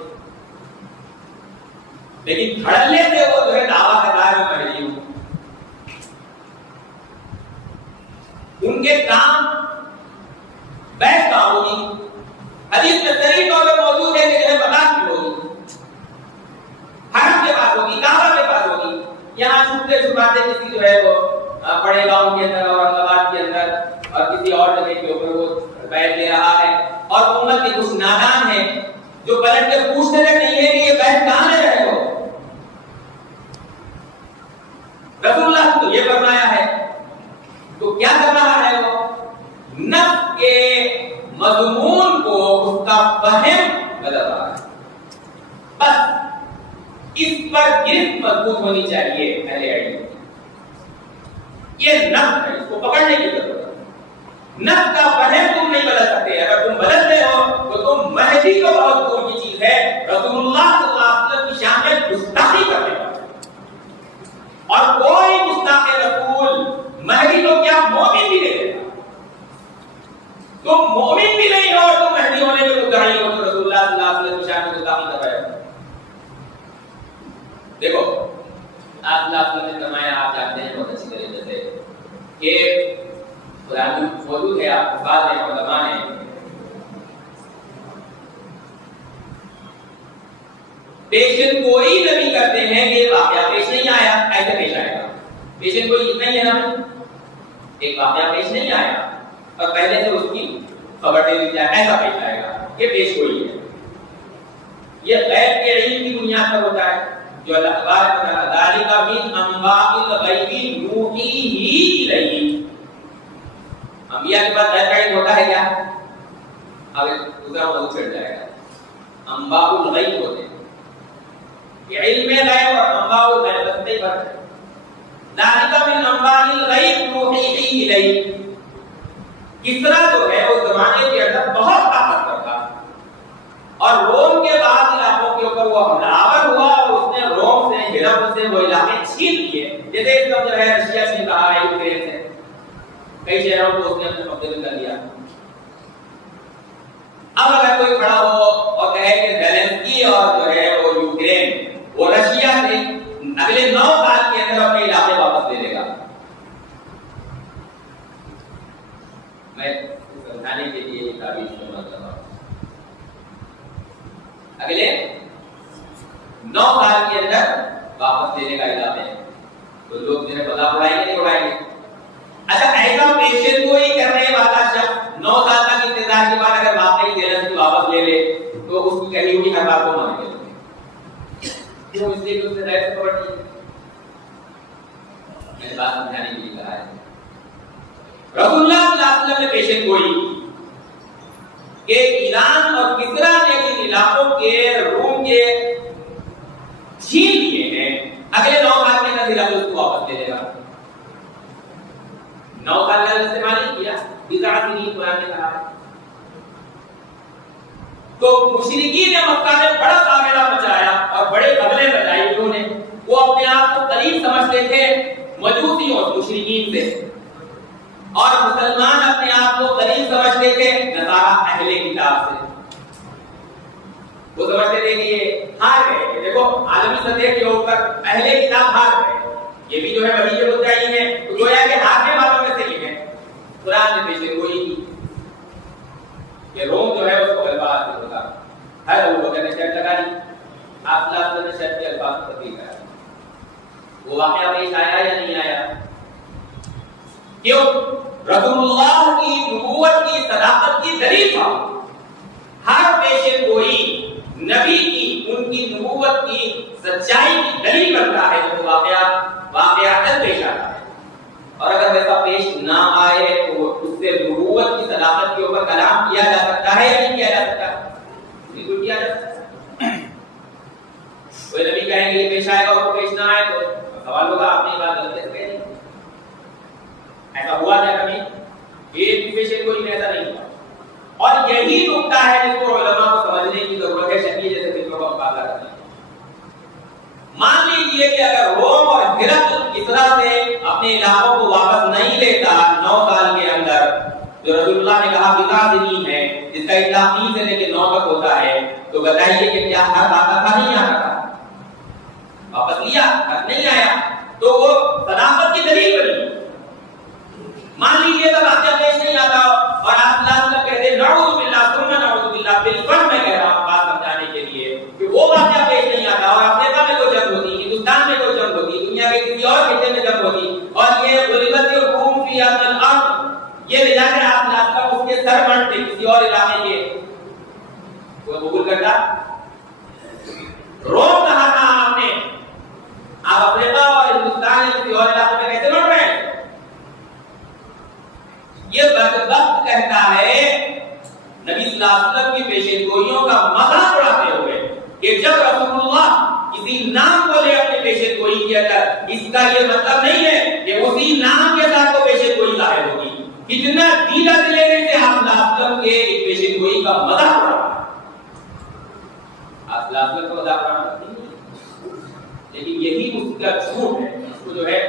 لیکن دھڑلے سے وہ جو ہے دعویٰ کر رہا ہے میں مہدی ہوں۔ ان کے کام بیت کا ہوگی، حدیث میں صحیح طور پر موجود ہے کہ جو ہے بتا کی ہوگی، یہاں چھپتے چھپاتے کسی جو ہے وہ بڑے گاؤں کے اندر اورنگ کے اندر اور کسی اور جگہ کے اوپر وہ بیعت لے رہا ہے اور امت کے کچھ نادان ہیں جو پلٹ کے پوچھتے تک نہیں ہے کہ یہ بیعت کہاں لے رہے ہو. رسول اللہ تو یہ فرمایا ہے تو کیا کر رہا ہے وہ نفس کے مضمون کو اس کا فہم بدل رہا ہے. بس اس پر گرفت مضبوط ہونی چاہیے اہل علم. یہ نفس ہے, اس کو پکڑنے کی ضرورت ہے. نفس کا فہم تم نہیں بدل سکتے. اگر تم بدلتے ہو تو تم مہدی کو بہت دور کی چیز ہے. رسول اللہ صلی اللہ علیہ وسلم کی شان میں گستاخی کرنے والا اور کوئی گستاخ رسول مہدی کو کیا مومن بھی نہیں دیتا. تم مومن بھی نہیں ہو اور تم مہدی ہونے میں مدعی ہو تو رسول اللہ صلی اللہ علیہ وسلم کی شان میں گستاخی کر رہے ہو. دیکھو آپ اللہ علیہ وسلم نے فرمایا, آپ جانتے ہیں بہت اچھی طریقے سے کہ قرآن میں موجود ہے, آپ بعض علماء نے پیشن گوئی نبی کرتے ہیں کہ واقعہ پیش نہیں آیا ایسے پیش آئے گا. پیشن گوئی اتنا ہی ہے نا, ایک واقعہ پیش نہیں آیا اور پہلے سے اس کی خبر دے دی جائے ایسا پیش آئے گا, یہ پیش گوئی ہے. یہ غیب کے علم کی بنیاد پر ہوتا ہے جو اللہ تبارک و تعالی ذالک من انباء الغیب نوحیہ الیک. انبیاء کے پاس غیب کا علم ہوتا ہے کیا؟ اب دوسرا موضوع چڑھ جائے گا. انباء الغیب ہوتے ہیں, یہ علم غیب اور انباء الغیب بنتے ہی فرق ہے. ذالک من انباء الغیب نوحیہ الیک. کسرا جو ہے اس زمانے کے اندر بہت طاقتور تھا اور روم کے بعض علاقوں کے اوپر وہ حملہ آور ہوا اور اس نے روم سے ہرم سے وہ علاقے چھین لیے. جیسے اس وقت جو ہے رشیا چھین رہا ہے یوکرین سے, کئی شہروں کو اس نے اپنے قبضے میں کر لیا. اب اگر کوئی کھڑا ہو اور کہے کہ زیلنسکی اور جو ہے وہ یوکرین وہ رشیا سے اگلے 9 سال کے اندر اپنے علاقے واپس لے لے گا, میں سمجھانے کے لیے یہ تعبیر استعمال کر رہا ہوں. اگلے 9 سال کے اندر واپس لینے کا ارادہ ہے تو لوگ جو ہے بتا اڑائیں گے نہیں اڑائیں گے. اچھا ایسا پیشن گوئی کرنے والا شخص 9 سال تک انتظار کے بعد اگر واقعی زیلنسکی واپس لے لے تو اس کی کہی ہوئی ہر بات کو مان لے. کیوں؟ اس لیے کہ اس نے غیب کو پڑھ لی. میں نے بات سمجھانے کے لیے کہا ہے. رسول اللہ صلی اللہ علیہ وسلم نے پیشن گوئی کہ ایران اور کسرا نے جن علاقوں کے روم کے چھین لیے ہیں اگلے 9 سال کے اندر اس کو واپس دے دے گا. 9 سال کا استعمال نہیں کیا, بضاعتنی قرآن نے کہا ہے. تو مشرکین مکہ نے بڑا کاملہ مچایا اور بڑے قبلے بجائے انہوں نے. وہ اپنے آپ کو قریب سمجھتے تھے مجوسیوں مشرکین سے اور مسلمان اپنے آپ کو قریب سمجھتے تھے نصارہ اہل کتاب سے. وہ سمجھتے تھے کہ یہ ہار گئے. دیکھو عالمی سطح کے اوپر اہل کتاب ہار گئے, یہ بھی جو ہے وہی جو مدعی ہیں تو گویا کہ ہارنے والوں میں سے یہ ہے. قرآن نے پیشن گوئی کی کہ روم جو ہے اس کو غلبہ حاصل ہوگا. ہر ابو بکر نے شرط لگا لی, آپ صلی اللہ علیہ وسلم نے شرط کے الفاظ کو تطبیق کیا. وہ واقعہ پیش آیا یا نہیں آیا؟ کیوں؟ رسول اللہ کی نبوت کی صداقت کی دلیل تھا. ہر پیشن گوئی نبی کی ان کی نبوت کی سچائی کی دلیل بنتا ہے جو واقعات پیش آتا ہے. اور اگر ویسا پیش نہ آئے تو اس سے نبوت کی صداقت کے اوپر کلام کیا جا سکتا ہے یا نہیں کیا جا سکتا؟ بالکل کیا جا سکتا ہے. کوئی نبی کہیں گے یہ پیش آئے گا اور پیش نہ آئے تو سوال ہوگا آپ نے یہ بات غلط کیسے کہی؟ ایسا ہوا کیا کبھی؟ ایک بھی پیشن گوئی میں ایسا نہیں ہوا. اور یہی نقطہ ہے جس کو علماء کو سمجھنے کی ضرورت ہے. شکیل جیسے فکروں کا مقابلہ کرنے. مان لیجیے کہ اگر روم اور ہرقل کسرا سے اپنے علاقوں کو واپس نہیں لیتا 9 سال کے اندر, جو رسول اللہ نے کہا بضاعتنی ہے جس کا اطلاق 3 سے لے کے 9 تک ہوتا ہے, تو بتائیے کہ کیا حق آتا تھا نہیں آتا تھا؟ واپس لیا, حق نہیں آیا تو وہ صداقت کی دلیل بنی. مان لیجیے کہ واقعہ پیش نہیں آتا اور آپ اللہ علیہ وسلم کہتے نعوذ باللہ ثم نعوذ باللہ. بالفرض میں کہہ رہا ہوں بات سمجھانے کے لیے کہ وہ واقعہ پیش نہیں آتا اور افریقہ میں کوئی جنگ ہوتی, ہندوستان میں کوئی جنگ ہوتی, دنیا کے قطعت الارض، یہ لے جا کر آپ لاتا اس کے سر بڑھتے کسی اور علاقے کے، وہ قبول کرتا؟ روم کہا تھا آپ نے، آپ افریقہ اور ہندوستان کے کسی اور علاقے میں کیسے بڑھ رہے ہیں؟ یہ بدبخت کہتا ہے نبی صلی اللہ علیہ وسلم کی پیشین گوئیوں کا مذاق اڑاتے ہوئے کہ جب رسول اللہ کسی نام کو لے اپنے پیشین گوئی کیا کر، اس کا یہ مطلب نہیں ہے کہ اسی نام کے ساتھ وہ پیشین گوئی ظاہر ہوگی۔ کتنا دیدت لینے سے آپ صلی اللہ علیہ وسلم کے ایک پیشین گوئی کا مذاق اڑا رہا ہے۔ آپ صلی اللہ علیہ وسلم کو مذاق اڑانا نہیں ہے، لیکن یہی اس کا جھوٹ ہے، اس کو جو ہے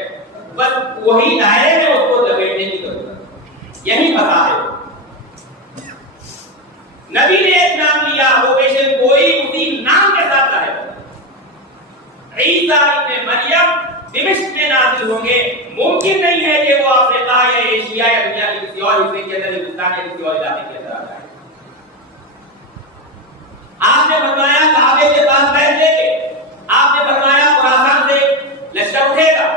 بس وہی دائرے میں اس کو لپیٹنے کی ضرورت ہے، یہی پتا ہے۔ نبی نے ایک نام لیا، وہ پیشن گوئی اسی نام کے ساتھ ظاہر ہوگا۔ عیسیٰ ابن مریم دمشق میں نازل ہوں گے، ممکن نہیں ہے کہ وہ افریقہ یا ایشیا یا دنیا کے کسی اور حصے کے اندر، ہندوستان یا کسی اور علاقے کے اندر آ جائے۔ آپ نے فرمایا کعبے کے پاس بیٹھ لے کے، آپ نے فرمایا خراسان سے لشکر اٹھے گا،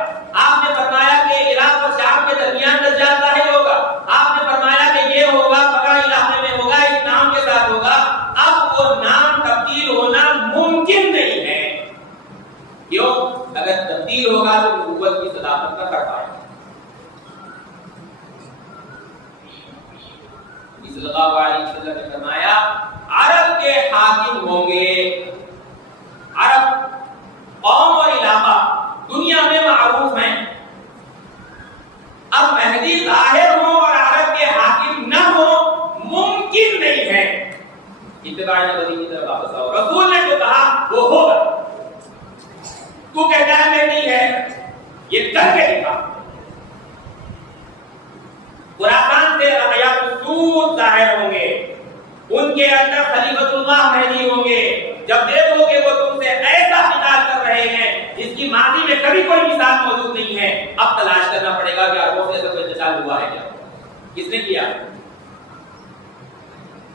آپ نے فرمایا کہ عراق اور شام کے درمیان دجال ظاہر ہوگا، آپ نے فرمایا کہ یہ ہوگا فلاں علاقے میں ہوگا، اس نام کے ساتھ ہوگا۔ اب وہ نام تبدیل ہونا ممکن نہیں ہے، کیوں؟ اگر تبدیل ہوگا تو نبوت کی صداقت کا خطرہ ہے۔ صلی اللہ علیہ وسلم نے فرمایا عرب کے حاکم ہوں گے، عرب قوم اور علاقہ دنیا میں معروف ہیں، اب مہدی ظاہر ہو اور عرب کے حاکم نہ ہو ممکن نہیں ہے۔ اتباع نبی کی طرف واپس آؤ، رسول نے جو کہا وہ ہوگا، تو کہتا ہے میں نہیں ہے، یہ کر کے دکھا۔ خراسان سے رعیت السود ظاہر ہوں گے، ان کے اندر خلیفۃ اللہ مہدی ہوں گے، جب دیکھو گے وہ تم سے ایسا قتال کر رہے ہیں جس کی ماضی میں کبھی کوئی مثال موجود نہیں ہے، اب تلاش کرنا پڑے گا کہ عربوں سے کوئی قتال ہوا ہے کیا، کس نے کیا،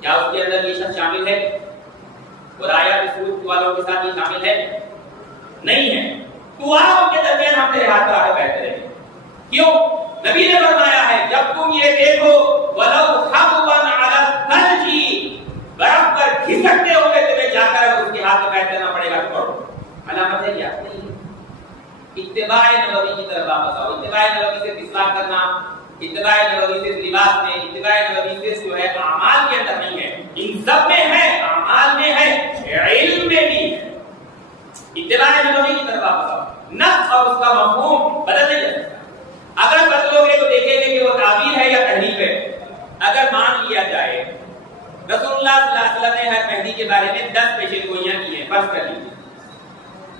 کیا اس کے اندر یہ شخص شامل ہے، رعیت السود والوں کے ساتھ یہ شامل ہے؟ نہیں ہے۔ تو آپ کے درمیان ہم تیرے ہاتھ پر آ کر بیٹھے رہے، کیوں؟ نبی نے فرمایا ہے جب تم یہ دیکھو وَلَوْ حَبْوًا عَلَى الثَّلْجِ، برف پر گھسکتے ہوئے تمہیں جا کر اس کے ہاتھ میں بیٹھ دینا پڑے گا، تو پڑھو۔ علامت ہے کیا؟ اتباع نبوی کی طرف واپس آؤ۔ اتباع نبوی سے اصلاح کرنا، اتباع نبوی سے لباس میں، اتباع نبوی سے جو ہے اعمال کے اندر نہیں ہے، ان سب میں ہے، اعمال میں ہے، علم میں بھی ہے۔ اتباع نبوی کی طرف واپس آؤ، نص اور اس کا مفہوم بدل نہیں جاتا۔ اگر بدلو گے تو دیکھیں گے کہ وہ تعبیر ہے یا تحریف ہے۔ اگر مان لیا جائے رسول اللہ صلی اللہ علیہ وسلم نے ہر مہدی کے بارے میں 10 پیشین گوئیاں کی ہیں، فرض کر لیجیے،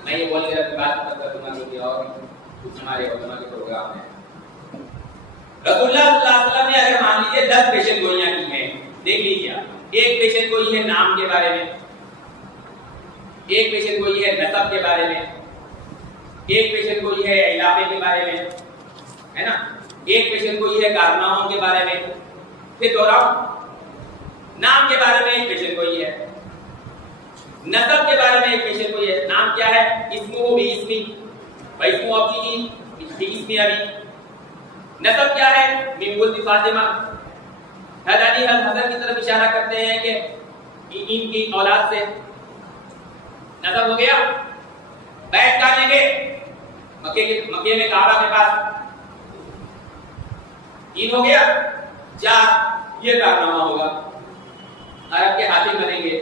میں یہ بول کر بات کر دوں گا کہ اور کچھ ہمارے علماء کے پروگرام ہیں۔ رسول اللہ صلی اللہ علیہ وسلم نے اگر مان لیجیے 10 پیشین گوئیاں کی ہیں، دیکھ لیجیے، ایک پیشین گوئی ہے نام کے بارے میں، ایک پیشین گوئی ہے نسب کے بارے میں، ایک پیشین گوئی ہے علاقے کے بارے میں، ہے نا، ایک پیشین گوئی ہے کارناموں کے بارے میں، پھر دوہراؤ، نام کے بارے میں ایک پیشین گوئی ہے، نسب کے بارے میں ایک پیشین گوئی ہے۔ نام کیا ہے؟ اسمہ بھی اسمی، بھائی اسمہ ابی بھی اسمی ابی۔ نسب کیا ہے؟ من ولد فاطمہ، حضرت علی حسن کی طرف اشارہ کرتے ہیں کہ ان کی اولاد سے نسب ہو گیا۔ بیت کہاں لیں گے؟ مکے میں کعبہ کے پاس، تین ہو گیا، چار یہ کارنامہ ہوگا، عرب کے حاکم بنیں گے،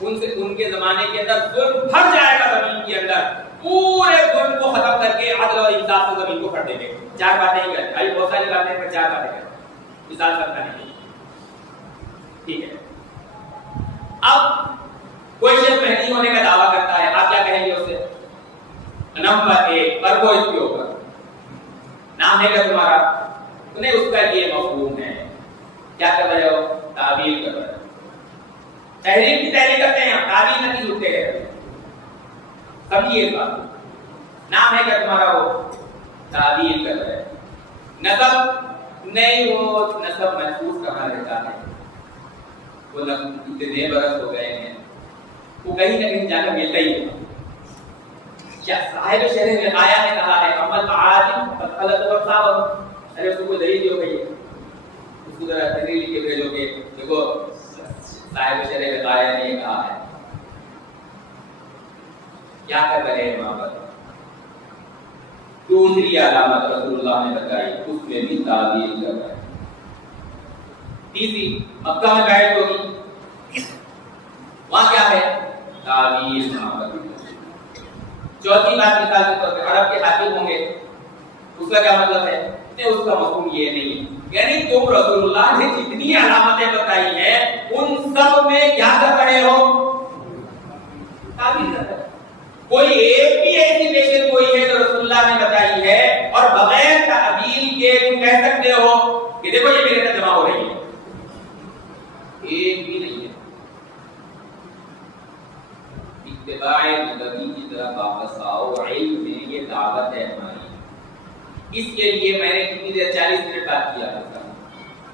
ان سے ان کے زمانے کے اندر ظلم بھر جائے گا زمین کے اندر، پورے ظلم کو ختم کر کے عدل اور انصاف سے زمین کو پھڑ دیں گے۔ چار باتیں ہی کرتے ہیں، بہت ساری باتیں ہیں، چار باتیں کرتے مثال کرتا نہیں، ٹھیک ہے۔ اب کوئی شخص مہدی ہونے کا دعویٰ کرتا ہے، آپ کیا کہیں گے اسے؟ نمبر 1 پر وہ اس کے اوپر نام ہے کہ تمہارا، انہیں اس کا یہ مفہوم ہے، کیا کر رہے ہو؟ تعبیر کر رہے ہو، تحریر کی تحریر کرتے ہیں، تعبیر نہ کی جھوٹے ہیں، سمجھیے اس بات۔ نام ہے کہ تمہارا، وہ تعبیر کر رہے ہیں۔ نسب نہیں، وہ نسب محفوظ کہاں رہتا ہے، وہ اتنے برس ہو گئے ہیں، وہ کہیں نہ کہیں جا کر ملتا ہی ہوگا۔ کیا صاحب شرح وقایہ نے کہا ہے عمل عالم فخلت وصاب، ارے اس کو کوئی دلیل دیو بھائی، اس کو ذرا دلیل لکھ کے بھیجو کہ دیکھو صاحب شرع بتایا نے یہ کہا ہے. کیا کر رہے ہیں وہاں پر؟ دوسری علامت رسول اللہ نے بتائی، اس میں بھی تعبیر کر رہا ہے. تیسری مکہ میں بیعت ہوگی، وہاں کیا ہے؟ تعبیر وہاں پر. چوتھی بات مثال کے طور پہ عرب کے حاکم ہوں گے، اس کا کیا مطلب ہے؟ اس کا مفہوم یہ نہیں ہے، یعنی تم رسول اللہ نے جتنی علامتیں بتائی ہیں ان سب میں کیا کر رہے ہو؟ تعبیر کر رہے ہو. کوئی ایک بھی ایسی پیشن کوئی ہے جو رسول اللہ نے بتائی ہے اور بغیر تعبیر کے تم کہہ سکتے ہو کہ دیکھو یہ میرے اندر جمع ہو رہی ہے؟ ایک بھی نہیں ہے. اتباع نبی کی طرف واپس آؤ، علم میں یہ دعوت ہے ہماری. اس کے لیے میں نے کتنی دیر 40 منٹ بات کیا تھا.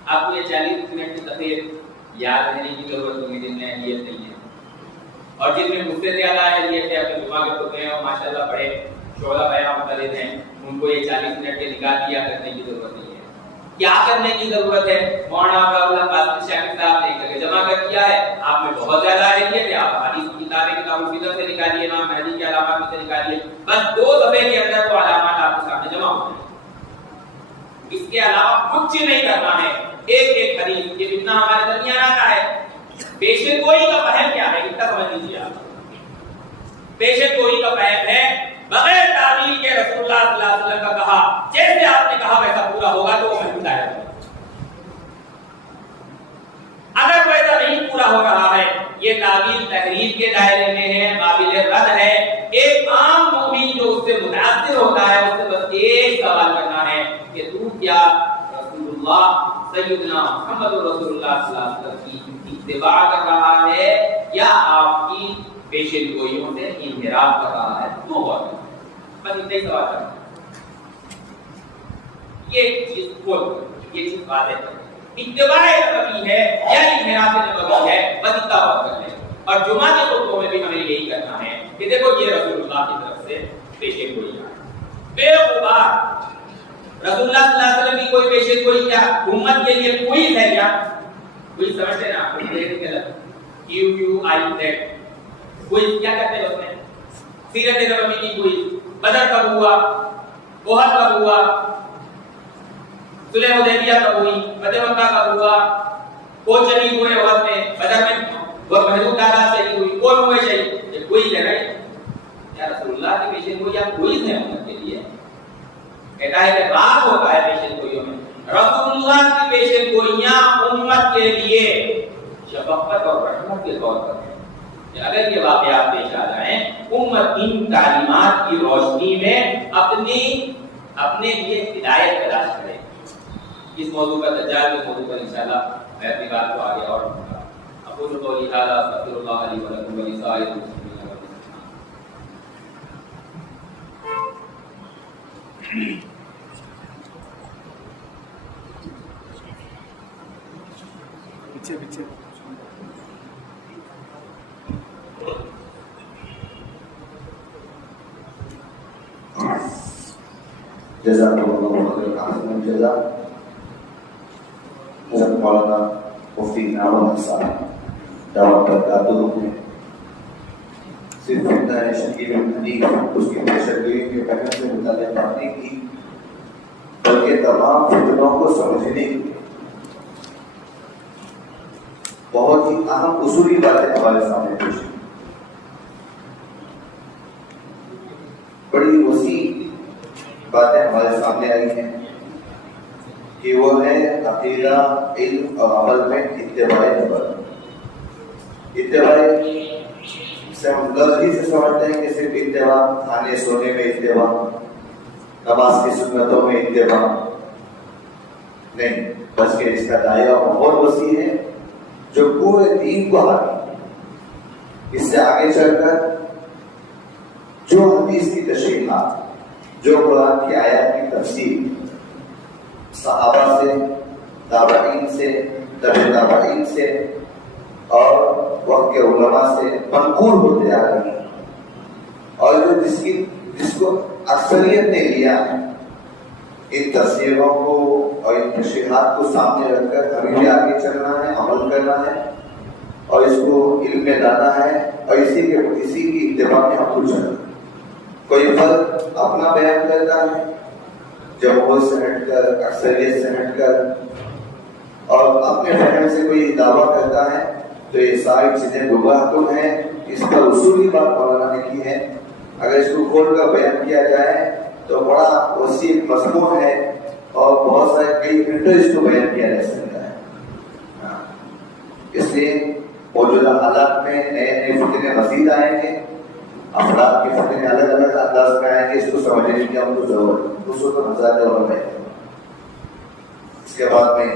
آپ کو یہ 40 منٹ کی تفسیر یاد رہنے کی ضرورت ہوگی جن میں اہلیت نہیں ہے، اور جن میں مجھ سے زیادہ اہلیت ہے اپنے دماغ میں خود ہیں اور ماشاءاللہ پڑھے شعلہ بیان مختلف ہیں، ان کو یہ 40 منٹ کے نکال دیا کرنے کی ضرورت نہیں ہے. کیا کرنے کی ضرورت ہے؟ مولانا عبداللہ قاسم شاکر صاحب نے ایک جگہ جمع کر کیا ہے. آپ میں بہت زیادہ اہلیت ہے، آپ حدیث کی کتابیں کتاب الفطر سے نکالیے، امام مہدی کے علامات سے نکالیے، بس 2 صفحے کے اندر وہ علامات آپ کے سامنے جمع ہو جائیں. اس کے علاوہ کچھ نہیں کرنا ہے. ایک ایک حدیث یہ جتنا ہمارے درمیان آتا ہے. پیشے گوئی کا فہم کیا ہے؟ اتنا سمجھ لیجیے آپ. پیشے گوئی کا فہم ہے بغیر تعبیر کے رسول اللہ صلی اللہ علیہ وسلم کا کہا جیسے آپ نے کہا ویسا پورا ہوگا تو وہ محمود آیا. اگر ویسا نہیں پورا ہو رہا ہے، یہ تعبیر تحریف کے دائرے میں ہے، قابل رد ہے. ایک عام مومن جو اس سے متاثر ہوتا ہے اس سے بس ایک سوال کرنا ہے کہ تو کیا رسول اللہ سیدنا محمد رسول اللہ صلی اللہ علیہ وسلم کی اتباع کر رہا ہے یا آپ کی پیشن گوئیوں سے انحراف کر رہا ہے؟ تو بہت بس اتنا ہی سوال کرنا. یہ چیز کھول یہ چیز واضح ہے. اتباع نبوی ہے یا انحراف نبوی ہے، بس اتنا بات کر لیں. اور جمعہ کے خطبوں میں بھی ہمیں یہی کرنا ہے کہ دیکھو یہ رسول اللہ کی طرف سے پیشن گوئی ہے. بے غبار رسول اللہ صلی اللہ علیہ وسلم کی کوئی پیشن گوئی کیا امت کے لیے کوئی ہے کیا؟ کوئی سمجھتے نا QUIZ کوئی کیا کہتے ہیں اس میں؟ سیرت نبوی کی کوئی بدر کب ہوا، احد کب ہوا، صلح حدیبیہ کب ہوئی، فتح مکہ کب ہوا، کون شہید ہوئے احد میں، بدر میں وہ محدود تعداد شہید ہوئی، کون ہوئے شہید؟ یہ کوئی ہے نہیں. یا رسول اللہ کی پیشن گوئی یا کوئی ہے امت کے لیے؟ کہتا ہے کہ راز ہوتا ہے پیشن گوئیوں میں. رسول اللہ کی پیشن گوئیاں امت کے لیے شفقت اور رحمت کے طور پر ہے. اگر یہ واقعات پیش آ جائیں، امت ان تعلیمات کی روشنی میں اپنے لیے ہدایت تلاش کرے. اس موضوع پر دجال کے موضوع پر انشاءاللہ میں اپنی بات کو آگے اور بڑھاؤں گا. اقول قولی ھذا استغفر اللہ لی ولکم ولسائر المسلمین. پیچھے پیچھے جزاکم اللہ خیر احسن الجزاء. حضرت مولانا مفتی انعام احمد صاحب دعوت برکاتہ نے صرف شکیل حدیث اس کی پیشگوئی کے پہلے سے متعلق بات نہیں کی، بلکہ تمام فتنوں کو سمجھنے کی بہت ہی اہم اصولی باتیں ہمارے سامنے پیش کی. بڑی وسیع باتیں ہمارے سامنے آئی ہیں کہ وہ ہے عقیدہ، علم اور عمل میں اتباع نبوی. اتباع سے ہم لفظ ہی سے سمجھتے ہیں کہ صرف اتباع کھانے سونے میں اتباع، نماز کی سنتوں میں اتباع نہیں، بلکہ اس کا دائرہ بہت وسیع ہے جو پورے دین کو حامی. اس سے آگے چل کر جو حدیث کی تشریحات، جو قرآن کی آیات کی تفسیر صحابہ سے، تابعین سے، تبع تابعین سے اور وقت کے علماء سے منقول ہوتے آ رہی ہیں، اور جو جس کو اکثریت نے لیا ہے ان تصویروں کو اور ان تشریحات کو سامنے رکھ کر ہمیں بھی آگے چلنا ہے، عمل کرنا ہے اور اس کو علم میں لانا ہے اور اسی کی اتباع میں ہم کو چلنا ہے۔ کوئی فرد اپنا بیان کرتا ہے جمہوریت سے ہٹ کر، اکثریت سے ہٹ کر، اور اپنے فہم سے کوئی دعویٰ کرتا ہے تو یہ ساری چیزیں گمراہ کن ہیں۔ اس پر اصولی بات مولانا نے کی ہے، اگر اس کو کھول کر بیان کیا جائے تو بڑا وسیع مضمون ہے اور بہت سارے کئی گھنٹے اس کو بیان کیا جا سکتا ہے۔ اس لیے موجودہ حالات میں نئے نئے فتنے مزید آئیں گے، افراد کے فتنے الگ الگ انداز میں آئیں گے، اس کو سمجھنے کی ہم کو ضرورت ہے، اس وقت ہم زیادہ اور ہے۔ اس کے بعد میں